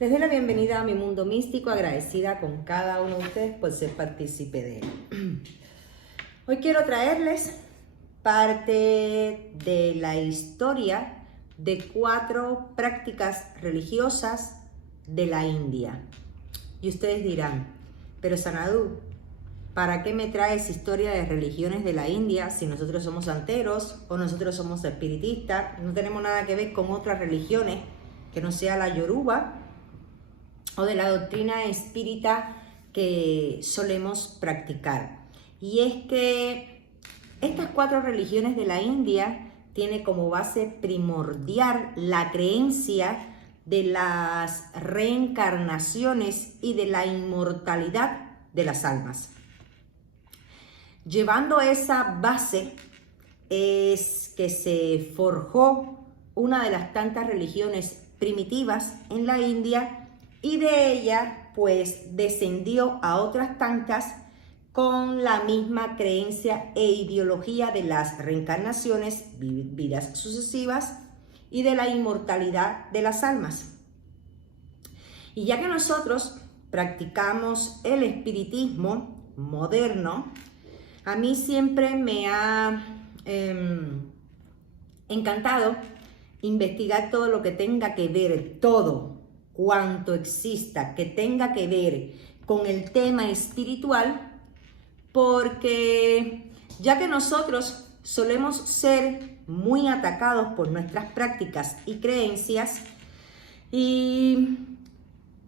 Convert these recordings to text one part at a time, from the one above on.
Les doy la bienvenida a mi mundo místico, agradecida con cada uno de ustedes por ser partícipe de él. Hoy quiero traerles parte de la historia de 4 prácticas religiosas de la India. Y ustedes dirán, pero Sanadú, ¿para qué me traes historia de religiones de la India si nosotros somos santeros o nosotros somos espiritistas? No tenemos nada que ver con otras religiones que no sea la Yoruba o de la doctrina espírita que solemos practicar. Y es que estas 4 religiones de la India tienen como base primordial la creencia de las reencarnaciones y de la inmortalidad de las almas. Llevando esa base es que se forjó una de las tantas religiones primitivas en la India, y de ella pues descendió a otras tantas con la misma creencia e ideología de las reencarnaciones, vidas sucesivas y de la inmortalidad de las almas. Y ya que nosotros practicamos el espiritismo moderno, a mí siempre me ha encantado investigar todo lo que tenga que ver, todo cuanto exista que tenga que ver con el tema espiritual, porque ya que nosotros solemos ser muy atacados por nuestras prácticas y creencias, y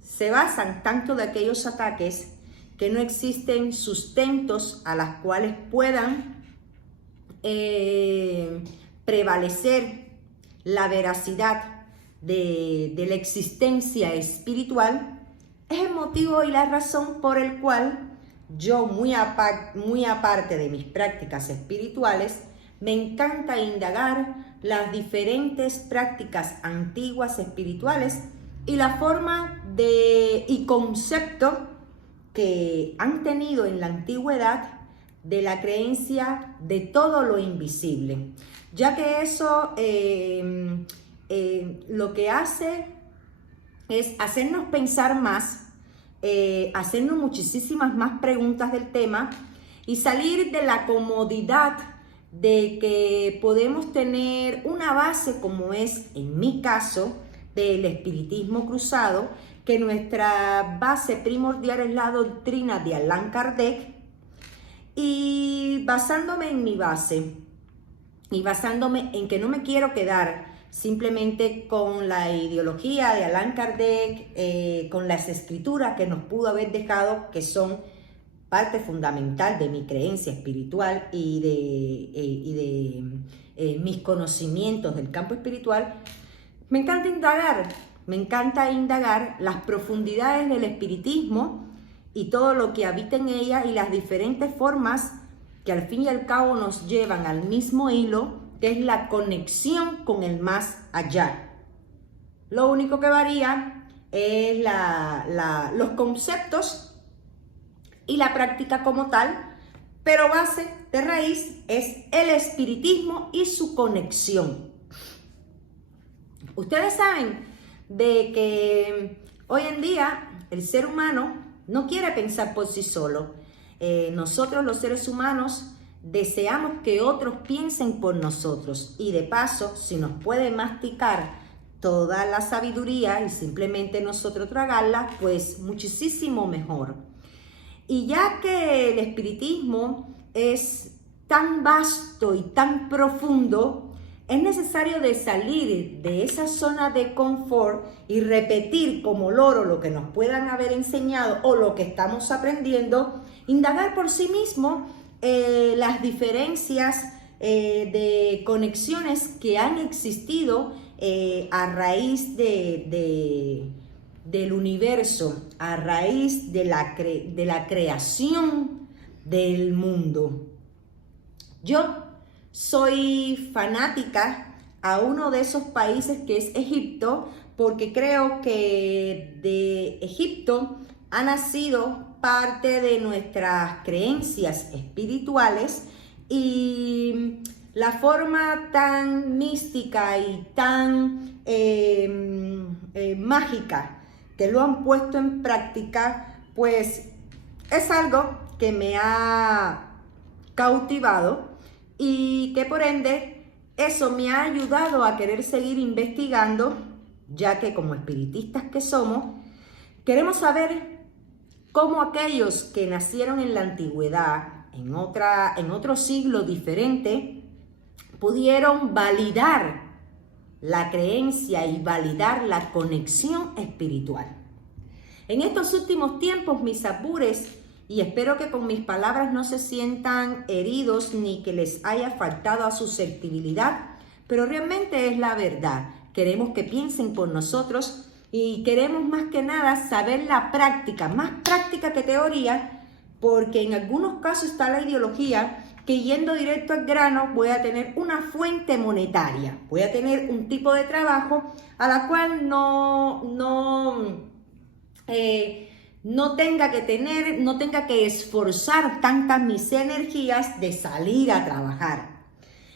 se basan tanto de aquellos ataques que no existen sustentos a los cuales puedan prevalecer la veracidad de la existencia espiritual, es el motivo y la razón por el cual yo, muy aparte de mis prácticas espirituales, me encanta indagar las diferentes prácticas antiguas espirituales y la forma y concepto que han tenido en la antigüedad de la creencia de todo lo invisible, ya que eso lo que hace es hacernos pensar más, hacernos muchísimas más preguntas del tema y salir de la comodidad de que podemos tener una base, como es en mi caso del espiritismo cruzado, que nuestra base primordial es la doctrina de Allan Kardec, y basándome en mi base y basándome en que no me quiero quedar simplemente con la ideología de Allan Kardec, con las escrituras que nos pudo haber dejado, que son parte fundamental de mi creencia espiritual y de mis conocimientos del campo espiritual. Me encanta indagar las profundidades del espiritismo y todo lo que habita en ella y las diferentes formas que al fin y al cabo nos llevan al mismo hilo, que es la conexión con el más allá. Lo único que varía es los conceptos y la práctica como tal, pero base de raíz es el espiritismo y su conexión. Ustedes saben de que hoy en día el ser humano no quiere pensar por sí solo. Nosotros los seres humanos deseamos que otros piensen por nosotros, y de paso, si nos puede masticar toda la sabiduría y simplemente nosotros tragarla, pues muchísimo mejor. Y ya que el espiritismo es tan vasto y tan profundo, es necesario de salir de esa zona de confort y repetir como loro lo que nos puedan haber enseñado o lo que estamos aprendiendo, indagar por sí mismo las diferencias de conexiones que han existido a raíz del universo, a raíz de la creación del mundo. Yo soy fanática a uno de esos países que es Egipto, porque creo que de Egipto ha nacido parte de nuestras creencias espirituales, y la forma tan mística y tan mágica que lo han puesto en práctica, pues es algo que me ha cautivado y que por ende eso me ha ayudado a querer seguir investigando, ya que como espiritistas que somos, queremos saber cómo aquellos que nacieron en la antigüedad, en otro siglo diferente, pudieron validar la creencia y validar la conexión espiritual. En estos últimos tiempos, mis apures, y espero que con mis palabras no se sientan heridos ni que les haya faltado a susceptibilidad, pero realmente es la verdad. Queremos que piensen por nosotros y queremos más que nada saber la práctica, más práctica que teoría, porque en algunos casos está la ideología que yendo directo al grano voy a tener una fuente monetaria, voy a tener un tipo de trabajo a la cual no tenga que esforzar tantas mis energías de salir a trabajar.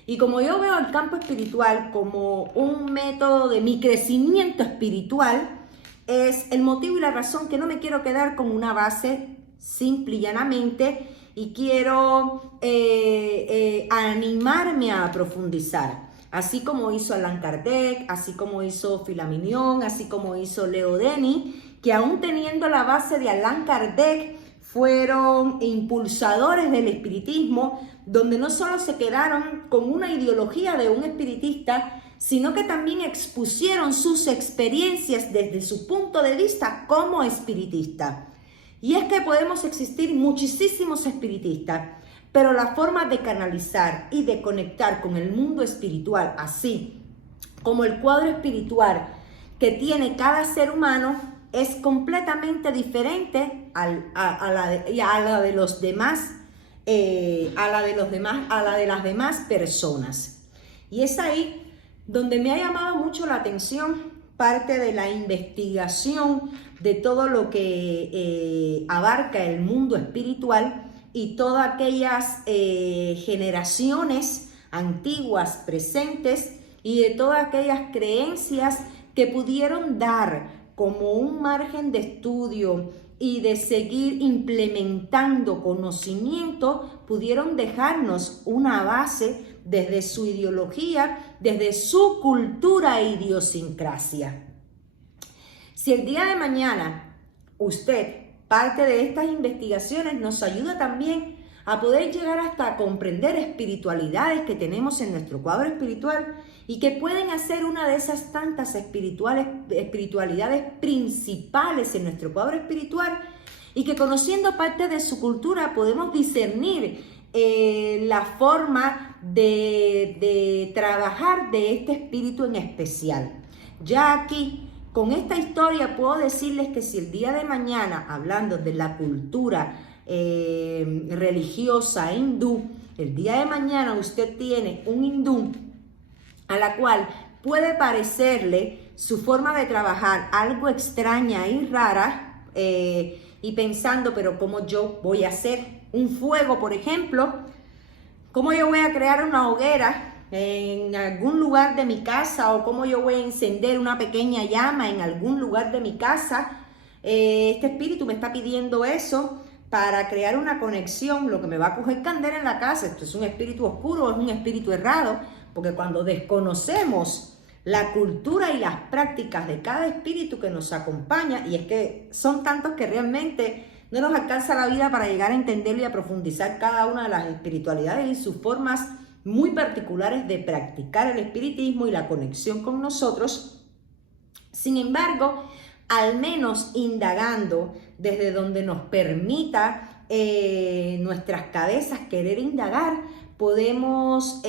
Y como yo veo el campo espiritual como un método de mi crecimiento espiritual, es el motivo y la razón que no me quiero quedar con una base simple y llanamente, y quiero animarme a profundizar, así como hizo Allan Kardec, así como hizo Philémon, así como hizo Leo Denis, que aún teniendo la base de Allan Kardec, fueron impulsadores del espiritismo, donde no solo se quedaron con una ideología de un espiritista, sino que también expusieron sus experiencias desde su punto de vista como espiritista. Y es que podemos existir muchísimos espiritistas, pero la forma de canalizar y de conectar con el mundo espiritual, así como el cuadro espiritual que tiene cada ser humano, es completamente diferente a la de las demás personas. Y es ahí donde me ha llamado mucho la atención parte de la investigación de todo lo que abarca el mundo espiritual y todas aquellas generaciones antiguas, presentes, y de todas aquellas creencias que pudieron dar como un margen de estudio y de seguir implementando conocimiento, pudieron dejarnos una base desde su ideología, desde su cultura e idiosincrasia. Si el día de mañana usted, parte de estas investigaciones, nos ayuda también a poder llegar hasta comprender espiritualidades que tenemos en nuestro cuadro espiritual y que pueden hacer una de esas tantas espiritualidades principales en nuestro cuadro espiritual, y que conociendo parte de su cultura podemos discernir la forma de trabajar de este espíritu en especial. Ya aquí, con esta historia, puedo decirles que si el día de mañana, hablando de la cultura religiosa hindú, el día de mañana usted tiene un hindú a la cual puede parecerle su forma de trabajar algo extraña y rara, y pensando, pero ¿cómo yo voy a hacer un fuego, por ejemplo? ¿Cómo yo voy a crear una hoguera en algún lugar de mi casa? ¿O cómo yo voy a encender una pequeña llama en algún lugar de mi casa? Este espíritu me está pidiendo eso para crear una conexión, lo que me va a coger candela en la casa. ¿Esto es un espíritu oscuro o es un espíritu errado? Porque cuando desconocemos la cultura y las prácticas de cada espíritu que nos acompaña, y es que son tantos que realmente no nos alcanza la vida para llegar a entenderlo y a profundizar cada una de las espiritualidades y sus formas muy particulares de practicar el espiritismo y la conexión con nosotros. Sin embargo, al menos indagando desde donde nos permita nuestras cabezas querer indagar, podemos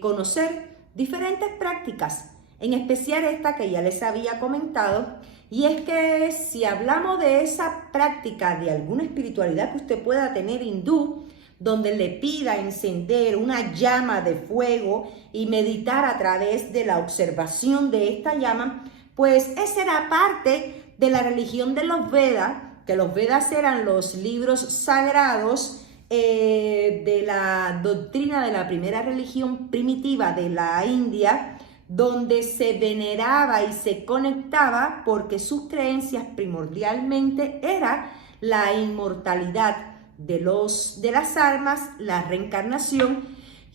conocer diferentes prácticas, en especial esta que ya les había comentado, y es que si hablamos de esa práctica de alguna espiritualidad que usted pueda tener hindú, donde le pida encender una llama de fuego y meditar a través de la observación de esta llama, pues esa era parte de la religión de los Vedas, que los Vedas eran los libros sagrados de la doctrina de la primera religión primitiva de la India, donde se veneraba y se conectaba porque sus creencias primordialmente era la inmortalidad de las almas, la reencarnación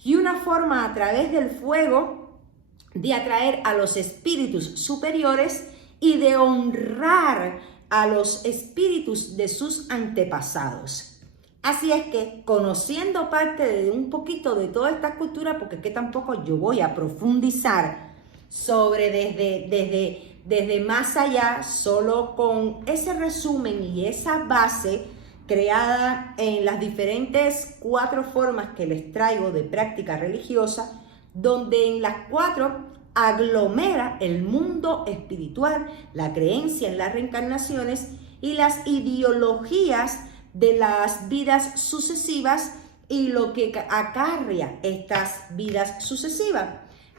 y una forma a través del fuego de atraer a los espíritus superiores y de honrar a los espíritus de sus antepasados. Así es que, conociendo parte de un poquito de toda esta cultura, porque es que tampoco yo voy a profundizar sobre desde más allá, solo con ese resumen y esa base creada en las diferentes 4 formas que les traigo de práctica religiosa, donde en las 4 aglomera el mundo espiritual, la creencia en las reencarnaciones y las ideologías de las vidas sucesivas y lo que acarrea estas vidas sucesivas.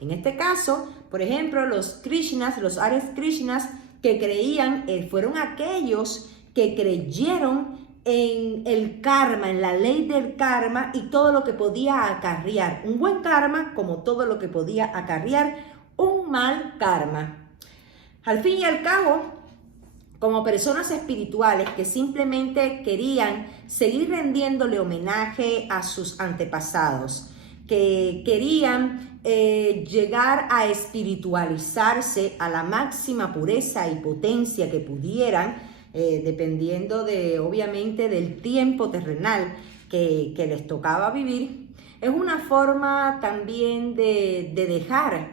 En este caso, por ejemplo, los Krishnas, los Hare Krishnas que creían, fueron aquellos que creyeron en el karma, en la ley del karma y todo lo que podía acarrear un buen karma como todo lo que podía acarrear un mal karma. Al fin y al cabo, como personas espirituales que simplemente querían seguir rendiéndole homenaje a sus antepasados, que querían llegar a espiritualizarse a la máxima pureza y potencia que pudieran, dependiendo obviamente del tiempo terrenal que les tocaba vivir, es una forma también de dejar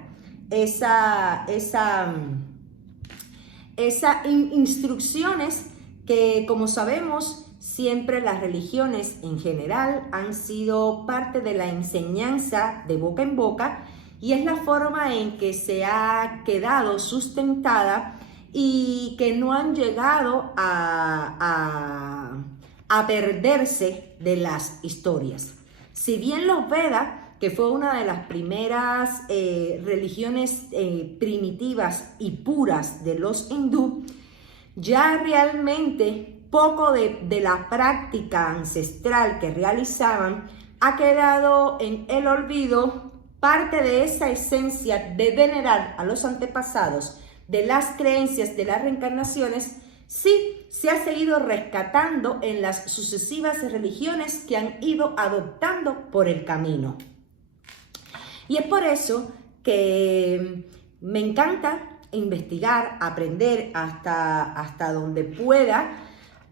instrucciones que, como sabemos, siempre las religiones en general han sido parte de la enseñanza de boca en boca y es la forma en que se ha quedado sustentada y que no han llegado a perderse de las historias. Si bien los Vedas, que fue una de las primeras religiones primitivas y puras de los hindú, ya realmente poco de la práctica ancestral que realizaban ha quedado en el olvido. Parte de esa esencia de venerar a los antepasados, de las creencias de las reencarnaciones, sí se ha seguido rescatando en las sucesivas religiones que han ido adoptando por el camino. Y es por eso que me encanta investigar, aprender hasta donde pueda,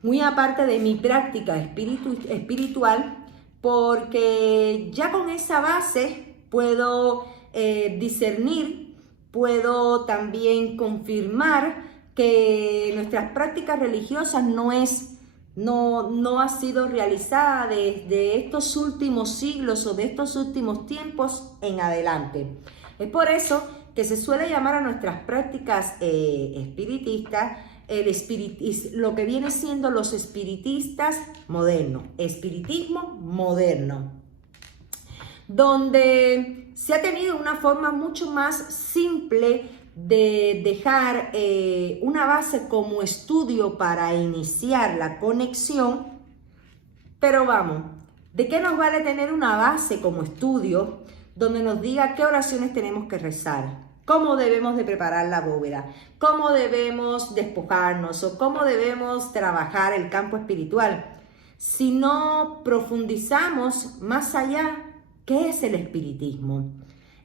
muy aparte de mi práctica espiritual, porque ya con esa base puedo discernir, puedo también confirmar que nuestras prácticas religiosas no ha sido realizada desde estos últimos siglos o de estos últimos tiempos en adelante. Es por eso que se suele llamar a nuestras prácticas espiritistas lo que viene siendo los espiritistas modernos, espiritismo moderno, donde se ha tenido una forma mucho más simple de dejar una base como estudio para iniciar la conexión. Pero vamos, ¿de qué nos vale tener una base como estudio donde nos diga qué oraciones tenemos que rezar? ¿Cómo debemos de preparar la bóveda? ¿Cómo debemos despojarnos? ¿O cómo debemos trabajar el campo espiritual? Si no profundizamos más allá, ¿qué es el espiritismo?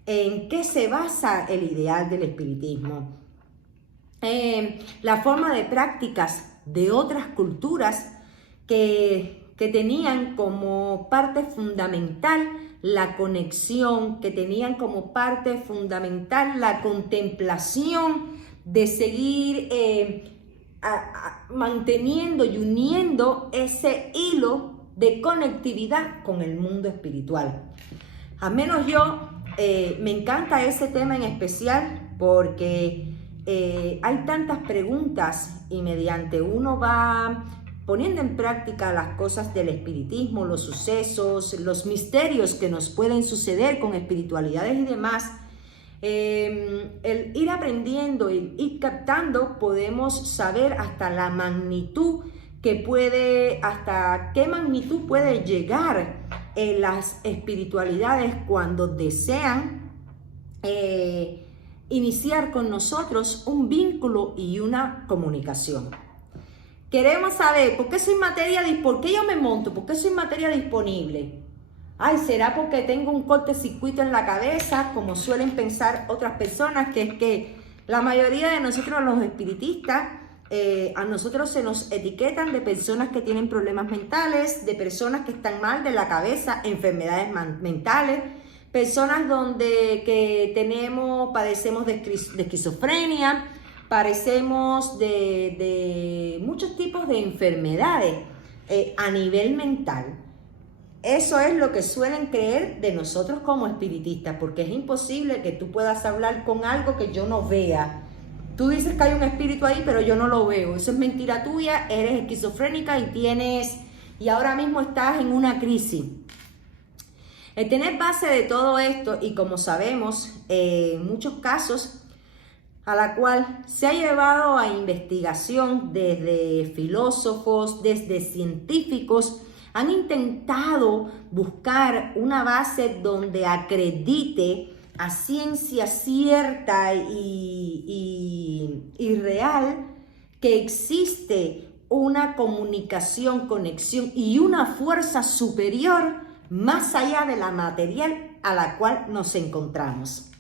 ¿En qué se basa el ideal del espiritismo? La forma de prácticas de otras culturas que tenían como parte fundamental la conexión, que tenían como parte fundamental la contemplación de seguir manteniendo y uniendo ese hilo de conectividad con el mundo espiritual. Al menos yo me encanta ese tema en especial porque hay tantas preguntas y mediante uno va poniendo en práctica las cosas del espiritismo, los sucesos, los misterios que nos pueden suceder con espiritualidades y demás, el ir aprendiendo y ir captando, podemos saber hasta la magnitud hasta qué magnitud puede llegar las espiritualidades cuando desean iniciar con nosotros un vínculo y una comunicación. Queremos saber por qué por qué yo me monto, por qué soy materia disponible. Ay, ¿será porque tengo un cortocircuito en la cabeza? Como suelen pensar otras personas, que es que la mayoría de nosotros los espiritistas, a nosotros se nos etiquetan de personas que tienen problemas mentales, de personas que están mal de la cabeza, enfermedades mentales, personas padecemos de esquizofrenia, padecemos de muchos tipos de enfermedades a nivel mental. Eso es lo que suelen creer de nosotros como espiritistas, porque es imposible que tú puedas hablar con algo que yo no vea. Tú dices que hay un espíritu ahí, pero yo no lo veo. Eso es mentira tuya, eres esquizofrénica y ahora mismo estás en una crisis. El tener base de todo esto, y como sabemos, muchos casos a la cual se ha llevado a investigación desde filósofos, desde científicos, han intentado buscar una base donde acredite a ciencia cierta y real que existe una comunicación, conexión y una fuerza superior más allá de la material a la cual nos encontramos.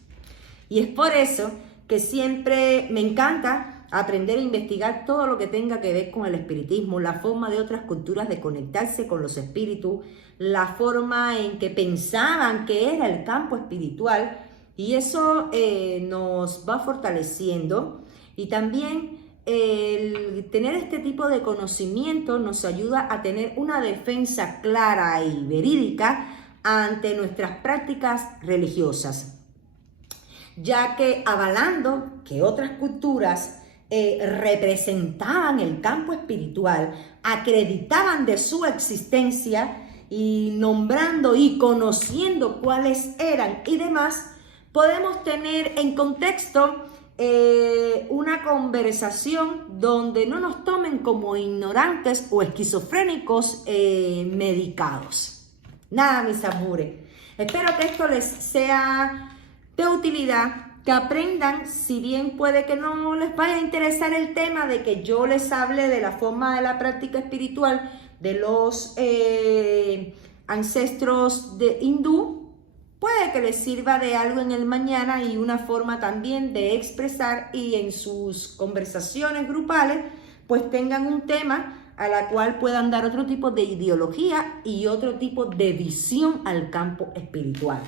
Y es por eso que siempre me encanta aprender a investigar todo lo que tenga que ver con el espiritismo, la forma de otras culturas de conectarse con los espíritus, la forma en que pensaban que era el campo espiritual, y eso nos va fortaleciendo. Y también el tener este tipo de conocimiento nos ayuda a tener una defensa clara y verídica ante nuestras prácticas religiosas, ya que avalando que otras culturas representaban el campo espiritual, acreditaban de su existencia y nombrando y conociendo cuáles eran y demás, podemos tener en contexto una conversación donde no nos tomen como ignorantes o esquizofrénicos medicados. Nada, mis amores. Espero que esto les sea de utilidad, que aprendan, si bien puede que no les vaya a interesar el tema de que yo les hable de la forma de la práctica espiritual de los ancestros de hindú, puede que les sirva de algo en el mañana y una forma también de expresar, y en sus conversaciones grupales pues tengan un tema a la cual puedan dar otro tipo de ideología y otro tipo de visión al campo espiritual.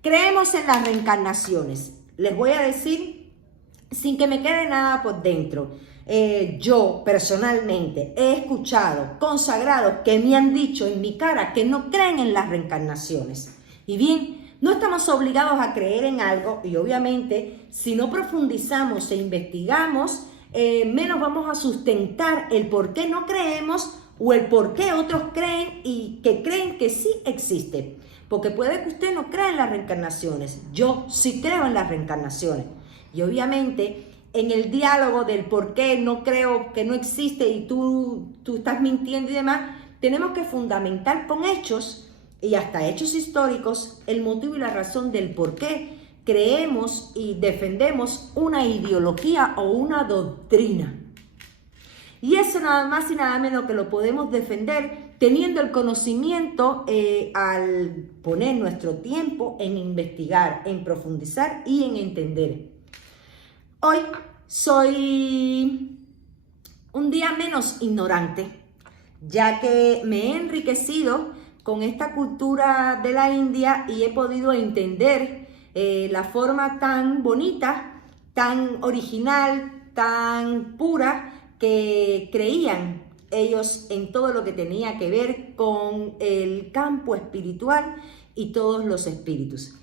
Creemos en las reencarnaciones. Les voy a decir, sin que me quede nada por dentro, yo personalmente he escuchado consagrados que me han dicho en mi cara que no creen en las reencarnaciones. Y bien, no estamos obligados a creer en algo, y obviamente si no profundizamos e investigamos, menos vamos a sustentar el por qué no creemos o el por qué otros creen y que creen que sí existe. Porque puede que usted no crea en las reencarnaciones, yo sí creo en las reencarnaciones. Y obviamente en el diálogo del por qué no creo, que no existe y tú estás mintiendo y demás, tenemos que fundamentar con hechos y hasta hechos históricos el motivo y la razón del por qué creemos y defendemos una ideología o una doctrina. Y eso nada más y nada menos que lo podemos defender teniendo el conocimiento al poner nuestro tiempo en investigar, en profundizar y en entender. Hoy soy un día menos ignorante, ya que me he enriquecido con esta cultura de la India y he podido entender la forma tan bonita, tan original, tan pura que creían ellos en todo lo que tenía que ver con el campo espiritual y todos los espíritus.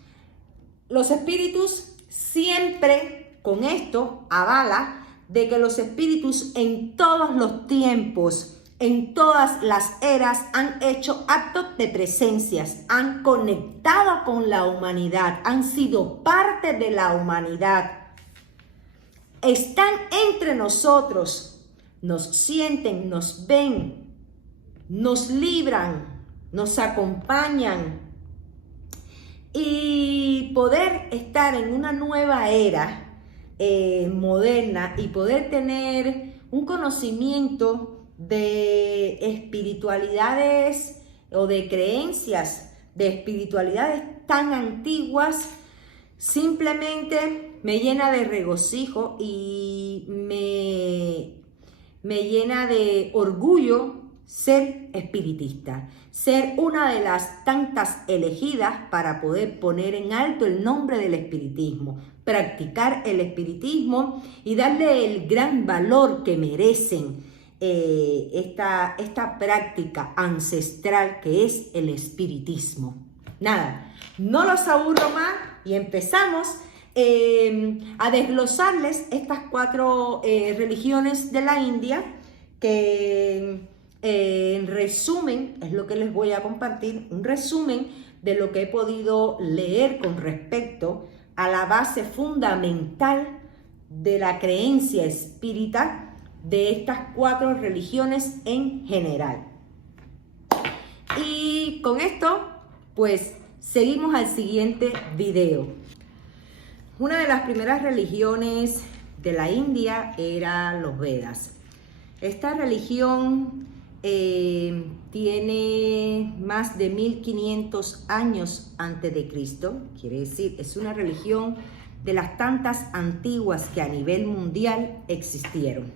Los espíritus siempre con esto avala de que los espíritus en todos los tiempos, en todas las eras han hecho actos de presencias, han conectado con la humanidad, han sido parte de la humanidad. Están entre nosotros, nos sienten, nos ven, nos libran, nos acompañan y poder estar en una nueva era moderna y poder tener un conocimiento de espiritualidades o de creencias de espiritualidades tan antiguas, simplemente me llena de regocijo y me llena de orgullo ser espiritista, ser una de las tantas elegidas para poder poner en alto el nombre del espiritismo, practicar el espiritismo y darle el gran valor que merecen esta práctica ancestral que es el espiritismo. Nada, no los aburro más y empezamos a desglosarles estas 4 religiones de la India que en resumen es lo que les voy a compartir, un resumen de lo que he podido leer con respecto a la base fundamental de la creencia espírita de estas 4 religiones en general. Y con esto pues seguimos al siguiente video. Una de las primeras religiones de la India era los Vedas. Esta religión tiene más de 1500 años antes de Cristo, quiere decir, es una religión de las tantas antiguas que a nivel mundial existieron.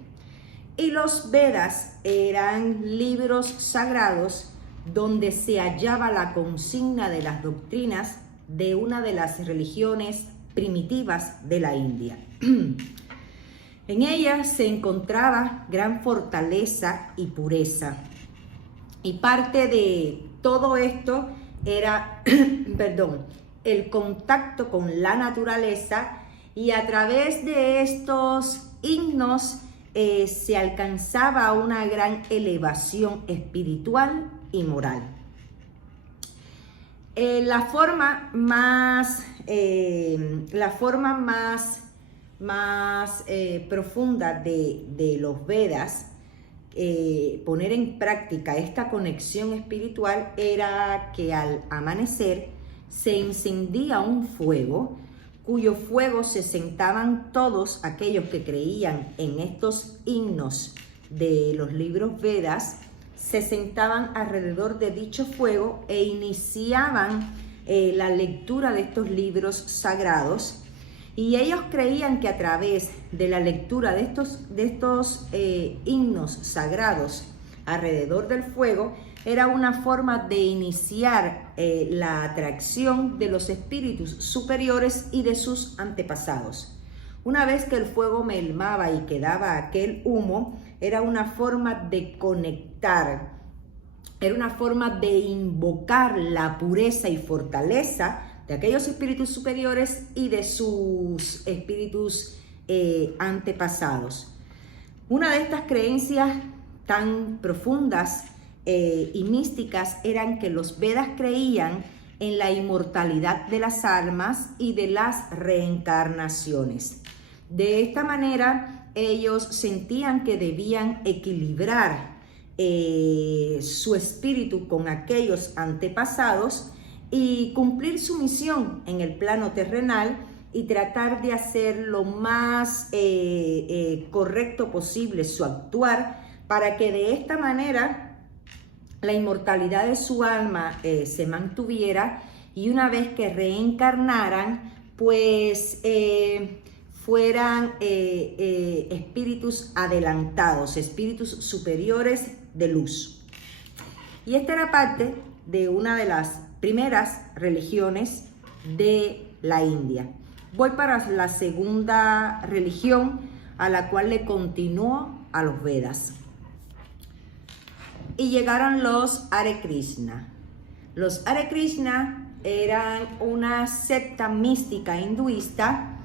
Y los Vedas eran libros sagrados donde se hallaba la consigna de las doctrinas de una de las religiones primitivas de la India. En ella se encontraba gran fortaleza y pureza. Y parte de todo esto era, el contacto con la naturaleza, y a través de estos himnos se alcanzaba una gran elevación espiritual y moral. La forma más profunda de los Vedas, poner en práctica esta conexión espiritual, era que al amanecer se encendía un fuego, cuyo fuego se sentaban todos aquellos que creían en estos himnos de los libros Vedas, se sentaban alrededor de dicho fuego e iniciaban la lectura de estos libros sagrados. Y ellos creían que a través de la lectura de estos himnos sagrados alrededor del fuego era una forma de iniciar la atracción de los espíritus superiores y de sus antepasados. Una vez que el fuego mermaba y quedaba aquel humo, era una forma de conectar, era una forma de invocar la pureza y fortaleza de aquellos espíritus superiores y de sus espíritus antepasados. Una de estas creencias tan profundas y místicas eran que los Vedas creían en la inmortalidad de las almas y de las reencarnaciones. De esta manera, ellos sentían que debían equilibrar su espíritu con aquellos antepasados y cumplir su misión en el plano terrenal y tratar de hacer lo más correcto posible su actuar, para que de esta manera la inmortalidad de su alma se mantuviera, y una vez que reencarnaran, pues fueran espíritus adelantados, espíritus superiores de luz. Y esta era parte de una de las primeras religiones de la India. Voy para la segunda religión, a la cual le continuó a los Vedas. Y llegaron los Hare Krishna. Los Hare Krishna eran una secta mística hinduista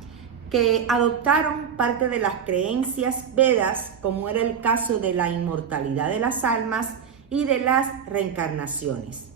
que adoptaron parte de las creencias Vedas, como era el caso de la inmortalidad de las almas y de las reencarnaciones.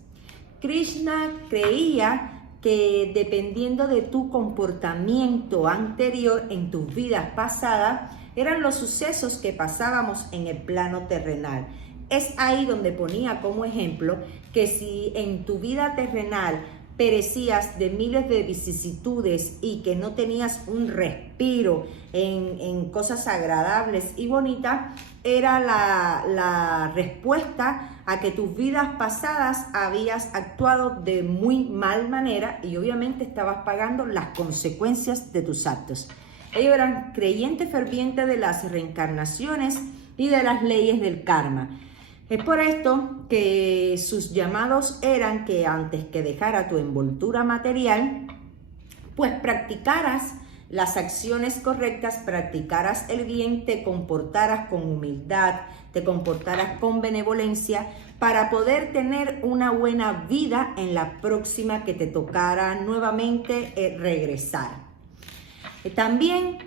Krishna creía que dependiendo de tu comportamiento anterior en tus vidas pasadas, eran los sucesos que pasábamos en el plano terrenal. Es ahí donde ponía como ejemplo que si en tu vida terrenal perecías de miles de vicisitudes y que no tenías un respiro en cosas agradables y bonitas, era la respuesta a que tus vidas pasadas habías actuado de muy mal manera y obviamente estabas pagando las consecuencias de tus actos. Ellos eran creyentes fervientes de las reencarnaciones y de las leyes del karma. Es por esto que sus llamados eran que antes que dejara tu envoltura material, pues practicaras las acciones correctas, practicaras el bien, te comportaras con humildad, te comportaras con benevolencia para poder tener una buena vida en la próxima que te tocara nuevamente regresar. También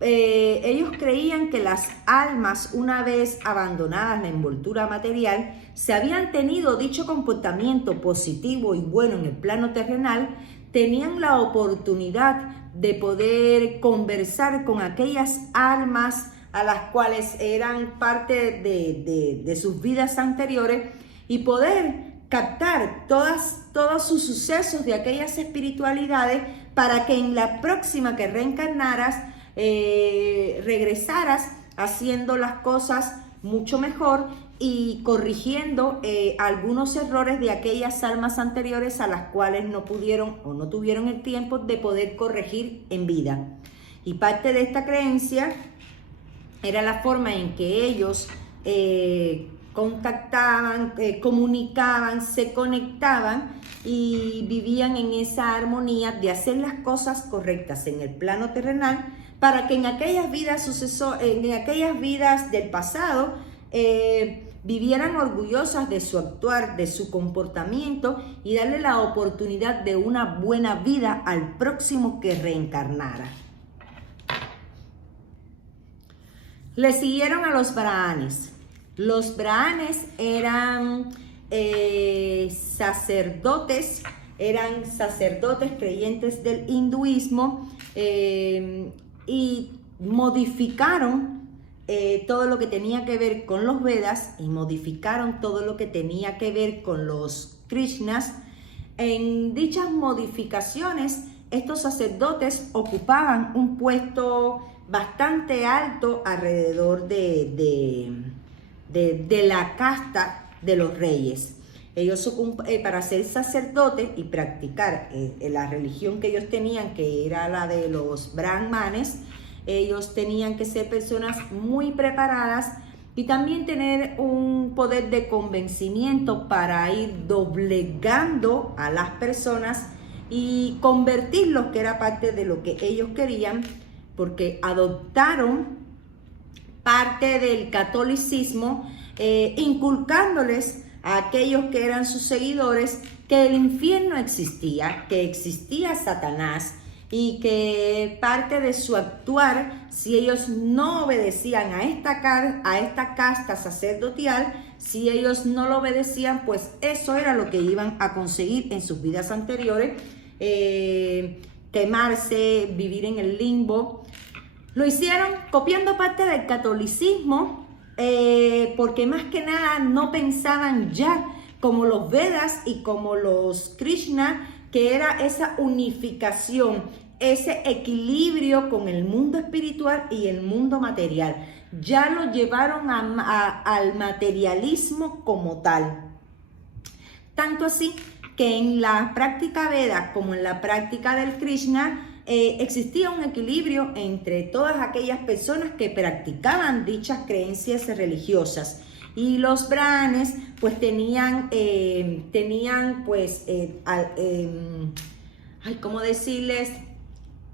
ellos creían que las almas, una vez abandonadas la envoltura material, se habían tenido dicho comportamiento positivo y bueno en el plano terrenal, tenían la oportunidad de poder conversar con aquellas almas a las cuales eran parte de sus vidas anteriores y poder captar todos sus sucesos de aquellas espiritualidades para que en la próxima que reencarnaras regresaras haciendo las cosas mucho mejor y corrigiendo algunos errores de aquellas almas anteriores a las cuales no pudieron o no tuvieron el tiempo de poder corregir en vida. Y parte de esta creencia era la forma en que ellos contactaban, comunicaban, se conectaban y vivían en esa armonía de hacer las cosas correctas en el plano terrenal para que en aquellas vidas del pasado vivieran orgullosas de su actuar, de su comportamiento y darle la oportunidad de una buena vida al próximo que reencarnara. Le siguieron a los brahmanes. Los brahmanes eran sacerdotes creyentes del hinduismo y modificaron todo lo que tenía que ver con los Vedas y modificaron todo lo que tenía que ver con los Krishnas. En dichas modificaciones, estos sacerdotes ocupaban un puesto bastante alto alrededor de la casta de los reyes. Ellos para ser sacerdotes y practicar la religión que ellos tenían, que era la de los brahmanes, ellos tenían que ser personas muy preparadas y también tener un poder de convencimiento para ir doblegando a las personas y convertirlos, que era parte de lo que ellos querían, porque adoptaron parte del catolicismo, inculcándoles a aquellos que eran sus seguidores que el infierno existía, que existía Satanás y que parte de su actuar, si ellos no obedecían a esta casta sacerdotal, si ellos no lo obedecían, pues eso era lo que iban a conseguir en sus vidas anteriores, quemarse, vivir en el limbo. Lo hicieron copiando parte del catolicismo, porque más que nada no pensaban ya como los Vedas y como los Krishna, que era esa unificación, ese equilibrio con el mundo espiritual y el mundo material. Ya lo llevaron al materialismo como tal. Tanto así que en la práctica Veda como en la práctica del Krishna existía un equilibrio entre todas aquellas personas que practicaban dichas creencias religiosas. Y los brahmanes pues tenían ¿cómo decirles?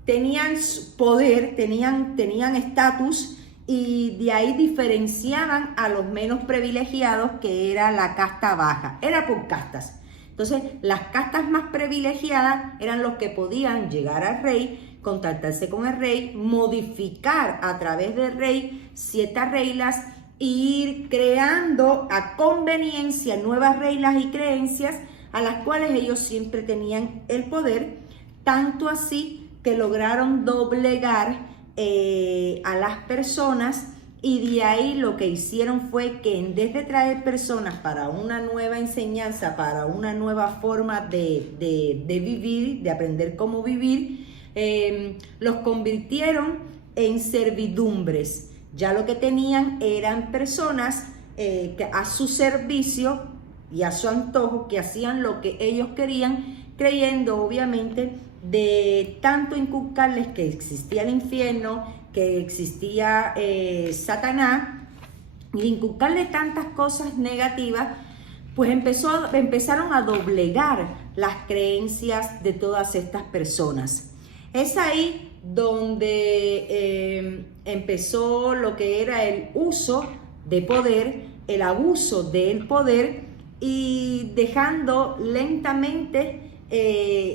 Tenían poder, tenían estatus, y de ahí diferenciaban a los menos privilegiados, que era la casta baja. Era por castas. Entonces, las castas más privilegiadas eran los que podían llegar al rey, contactarse con el rey, modificar a través del rey ciertas reglas e ir creando a conveniencia nuevas reglas y creencias a las cuales ellos siempre tenían el poder, tanto así que lograron doblegar a las personas y de ahí lo que hicieron fue que en vez de traer personas para una nueva enseñanza, para una nueva forma de vivir, de aprender cómo vivir, los convirtieron en servidumbres. Ya lo que tenían eran personas que a su servicio y a su antojo, que hacían lo que ellos querían, creyendo obviamente de tanto inculcarles que existía el infierno, que existía Satanás, y inculcarles tantas cosas negativas, pues empezaron a doblegar las creencias de todas estas personas. Es ahí donde empezó lo que era el uso de poder, el abuso del poder, y dejando lentamente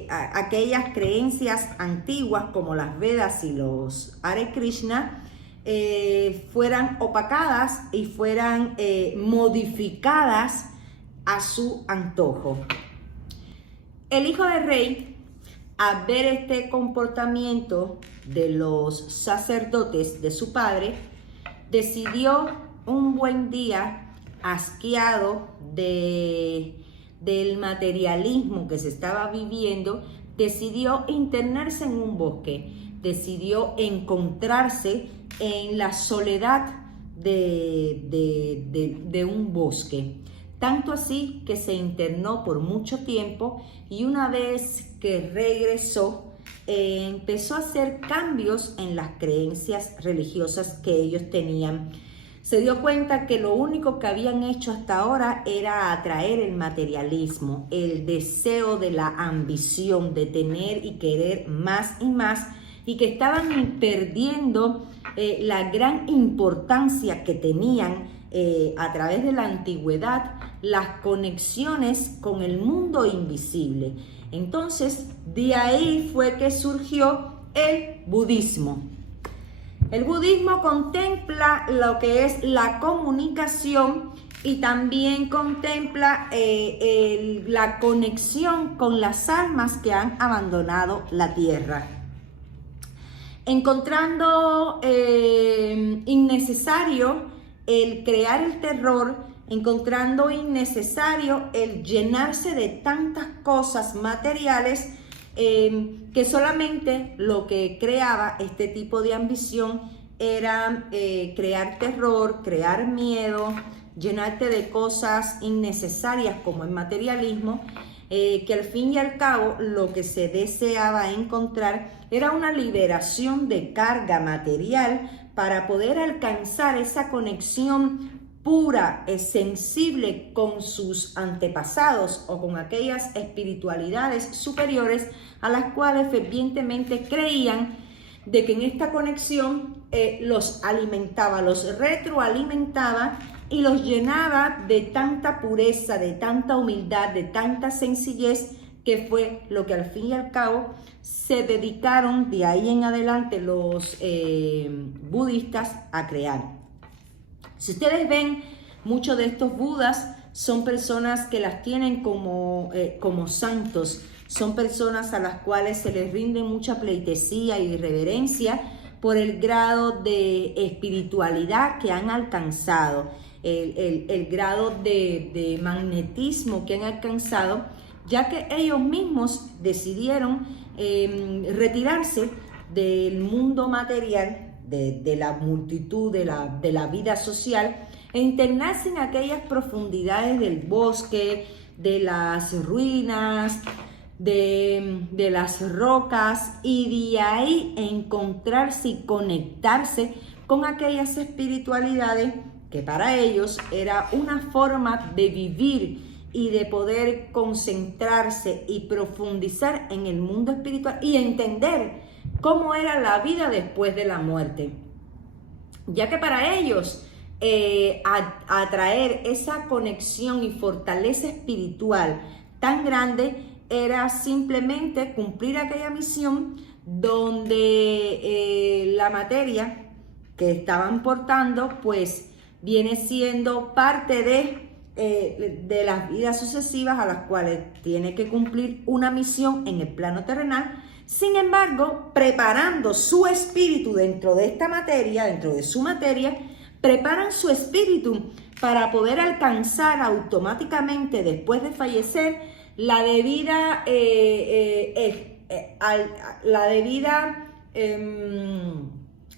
aquellas creencias antiguas como las Vedas y los Hare Krishna fueran opacadas y fueran modificadas a su antojo. El hijo del rey, al ver este comportamiento de los sacerdotes de su padre, decidió un buen día, asqueado del materialismo que se estaba viviendo, decidió internarse en un bosque, decidió encontrarse en la soledad de un bosque. Tanto así que se internó por mucho tiempo, y una vez que regresó, empezó a hacer cambios en las creencias religiosas que ellos tenían. Se dio cuenta que lo único que habían hecho hasta ahora era atraer el materialismo, el deseo de la ambición, de tener y querer más y más, y que estaban perdiendo la gran importancia que tenían a través de la antigüedad, las conexiones con el mundo invisible. Entonces, de ahí fue que surgió el budismo. El budismo contempla lo que es la comunicación y también contempla la conexión con las almas que han abandonado la tierra. Encontrando innecesario el crear el terror, encontrando innecesario el llenarse de tantas cosas materiales, que solamente lo que creaba este tipo de ambición era crear terror, crear miedo, llenarte de cosas innecesarias como el materialismo, que al fin y al cabo lo que se deseaba encontrar era una liberación de carga material para poder alcanzar esa conexión pura, sensible con sus antepasados o con aquellas espiritualidades superiores a las cuales fervientemente creían de que en esta conexión los alimentaba, los retroalimentaba y los llenaba de tanta pureza, de tanta humildad, de tanta sencillez, que fue lo que al fin y al cabo se dedicaron de ahí en adelante los budistas a crear. Si ustedes ven, muchos de estos budas son personas que las tienen como santos, son personas a las cuales se les rinde mucha pleitesía y reverencia por el grado de espiritualidad que han alcanzado, el grado de magnetismo que han alcanzado, ya que ellos mismos decidieron retirarse del mundo material, de la multitud, de la vida social, e internarse en aquellas profundidades del bosque, de las ruinas, de las rocas, y de ahí encontrarse y conectarse con aquellas espiritualidades que para ellos era una forma de vivir y de poder concentrarse y profundizar en el mundo espiritual y entender cómo era la vida después de la muerte, ya que para ellos atraer esa conexión y fortaleza espiritual tan grande era simplemente cumplir aquella misión donde la materia que estaban portando pues viene siendo parte de las vidas sucesivas a las cuales tiene que cumplir una misión en el plano terrenal. Sin embargo, preparando su espíritu dentro de esta materia, dentro de su materia, preparan su espíritu para poder alcanzar automáticamente después de fallecer la debida,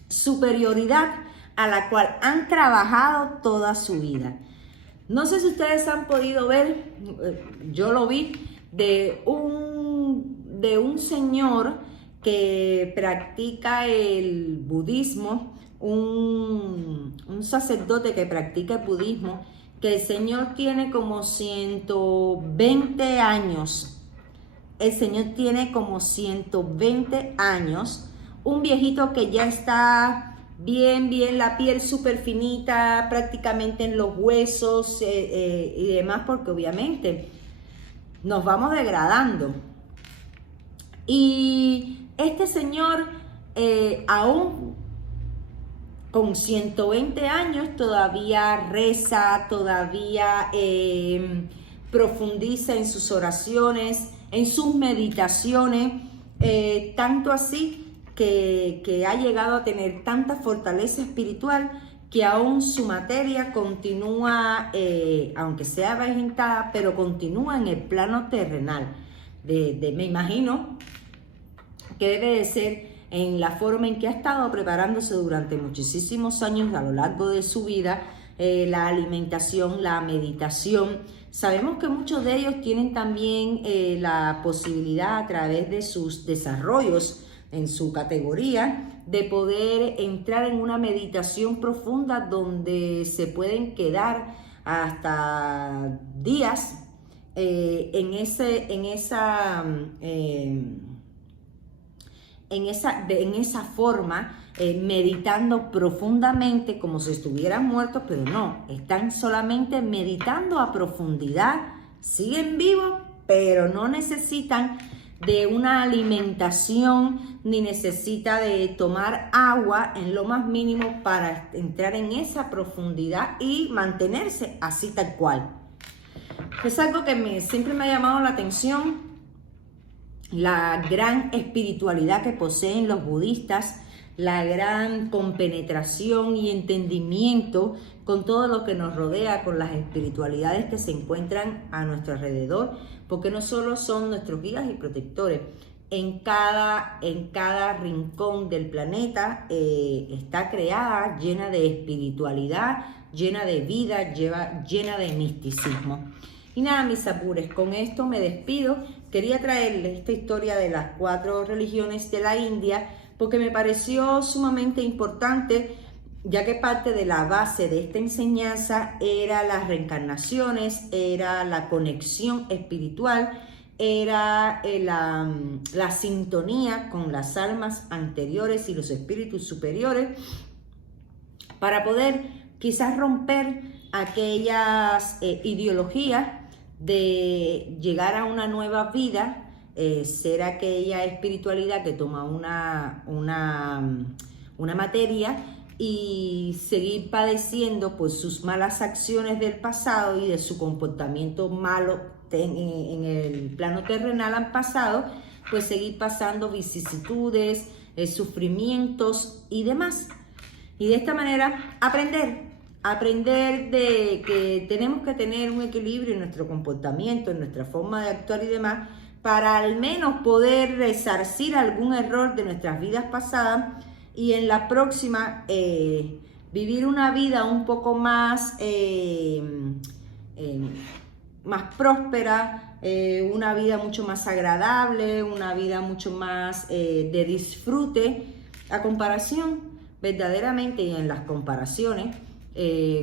superioridad a la cual han trabajado toda su vida. No sé si ustedes han podido ver, yo lo vi, de un señor que practica el budismo, un sacerdote que practica el budismo, que el señor tiene como 120 años. El señor tiene como 120 años, un viejito que ya está bien, la piel súper finita, prácticamente en los huesos y demás, porque obviamente nos vamos degradando. Y este señor, aún con 120 años, todavía reza, todavía profundiza en sus oraciones, en sus meditaciones, tanto así que ha llegado a tener tanta fortaleza espiritual que aún su materia continúa, aunque sea avejentada, pero continúa en el plano terrenal. Me imagino que debe de ser en la forma en que ha estado preparándose durante muchísimos años a lo largo de su vida, la alimentación, la meditación. Sabemos que muchos de ellos tienen también la posibilidad a través de sus desarrollos en su categoría de poder entrar en una meditación profunda donde se pueden quedar hasta días en esa forma, meditando profundamente como si estuvieran muertos, pero no, están solamente meditando a profundidad, siguen vivos, pero no necesitan de una alimentación ni necesita de tomar agua en lo más mínimo para entrar en esa profundidad y mantenerse así tal cual. Es algo que siempre me ha llamado la atención, la gran espiritualidad que poseen los budistas, la gran compenetración y entendimiento con todo lo que nos rodea, con las espiritualidades que se encuentran a nuestro alrededor, porque no solo son nuestros guías y protectores, en cada rincón del planeta está creada, llena de espiritualidad, llena de vida, llena de misticismo. Y nada, mis apures, con esto me despido. Quería traerles esta historia de las 4 religiones de la India porque me pareció sumamente importante, ya que parte de la base de esta enseñanza era las reencarnaciones, era la conexión espiritual, era la sintonía con las almas anteriores y los espíritus superiores, para poder quizás romper aquellas ideologías de llegar a una nueva vida, ser aquella espiritualidad que toma una materia y seguir padeciendo pues sus malas acciones del pasado y de su comportamiento malo en el plano terrenal han pasado, pues seguir pasando vicisitudes, sufrimientos y demás. Y de esta manera aprender de que tenemos que tener un equilibrio en nuestro comportamiento, en nuestra forma de actuar y demás, para al menos poder resarcir algún error de nuestras vidas pasadas y en la próxima vivir una vida un poco más próspera, una vida mucho más agradable, una vida mucho más de disfrute, a comparación verdaderamente y en las comparaciones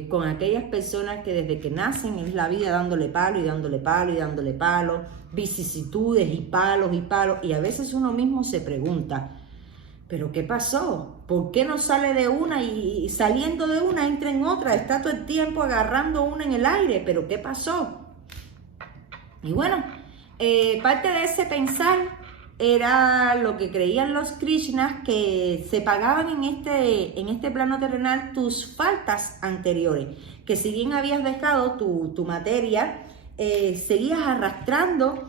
con aquellas personas que desde que nacen es la vida dándole palo y dándole palo y dándole palo, vicisitudes y palos, y a veces uno mismo se pregunta, ¿pero qué pasó? ¿Por qué no sale de una y saliendo de una entra en otra? Está todo el tiempo agarrando una en el aire, ¿pero qué pasó? Y bueno, parte de ese pensar era lo que creían los Krishnas, que se pagaban en este plano terrenal tus faltas anteriores, que si bien habías dejado tu materia, seguías arrastrando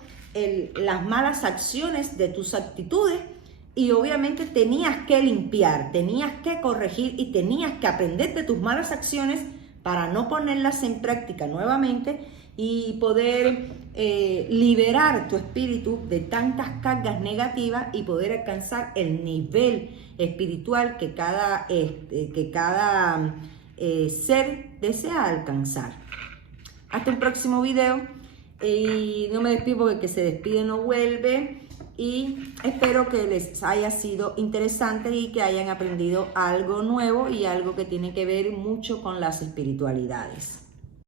las malas acciones de tus actitudes y obviamente tenías que limpiar, tenías que corregir y tenías que aprender de tus malas acciones para no ponerlas en práctica nuevamente y poder liberar tu espíritu de tantas cargas negativas y poder alcanzar el nivel espiritual que cada ser desea alcanzar. Hasta un próximo video, y no me despido porque el que se despide no vuelve, y espero que les haya sido interesante y que hayan aprendido algo nuevo y algo que tiene que ver mucho con las espiritualidades.